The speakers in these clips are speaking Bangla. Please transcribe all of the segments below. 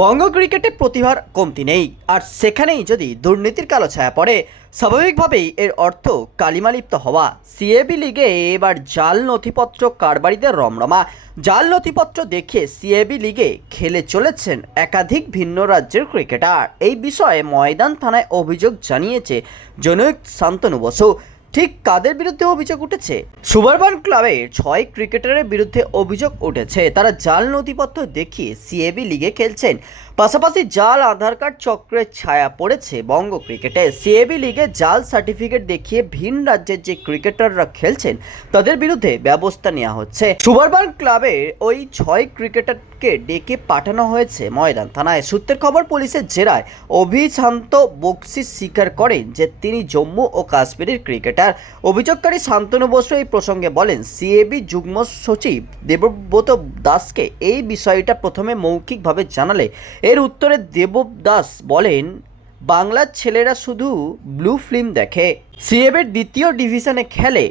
বঙ্গ ক্রিকেটে প্রতিভার কমতি নেই। আর সেখানেই যদি দুর্নীতির কালো ছায়া পড়ে, স্বাভাবিকভাবেই এর অর্থ কালিমালিপ্ত হওয়া। সিএবি লিগে এবার জাল নথিপত্র কারবারিদের রমরমা। জাল নথিপত্র দেখে সিএবি লিগে খেলে চলেছেন একাধিক ভিন্ন রাজ্যের ক্রিকেটার। এই বিষয়ে ময়দান থানায় অভিযোগ জানিয়েছে জনৈক শান্তনু বসু। ঠিক কাদের বিরুদ্ধে অভিযোগ উঠেছে? সুবারবান ক্লাবের ছয় ক্রিকেটারের বিরুদ্ধে অভিযোগ উঠেছে। তারা জাল নথিপত্র দেখিয়ে সিএবি লিগে খেলছেন। পাশাপাশি জাল, আধার কার্ড চক্রের ছায়া পড়েছে বঙ্গ ক্রিকেটে। সিএবি লিগে জাল সার্টিফিকেট দেখিয়ে ভিন রাজ্যের যে ক্রিকেটাররা খেলছেন, তাদের বিরুদ্ধে ব্যবস্থা নেওয়া হচ্ছে। সুবারবান ক্লাবের ওই ছয় ক্রিকেটারকে ডেকে পাঠানো হয়েছে ময়দান থানায়। সূত্রের খবর, পুলিশের জেরায় অভিশান্ত বক্সি স্বীকার করেন যে তিনি জম্মু ও কাশ্মীরের ক্রিকেটার। অভিযোগকারী শান্তনু বসু এই প্রসঙ্গে বলেন, সিএবি যুগ্ম সচিব দেবব্রত দাসকে এই বিষয়টা প্রথমে মৌখিকভাবে জানালে। এর উত্তরে দেবদাস বলেন বাংলার ছেলেরা শুধু ব্লু ফিল্ম দেখে। সিএবের দ্বিতীয় ডিভিশনে খেলে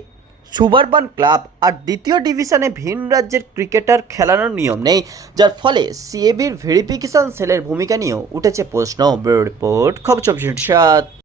সুবারবান ক্লাব আর দ্বিতীয় ডিভিশনে ভিন রাজ্যের ক্রিকেটার খেলানোর নিয়ম নেই, যার ফলে সিএবির ভেরিফিকেশন সেলের ভূমিকা নিয়েও উঠেছে প্রশ্ন। ব্যুরো রিপোর্ট, খবর চব্বিশ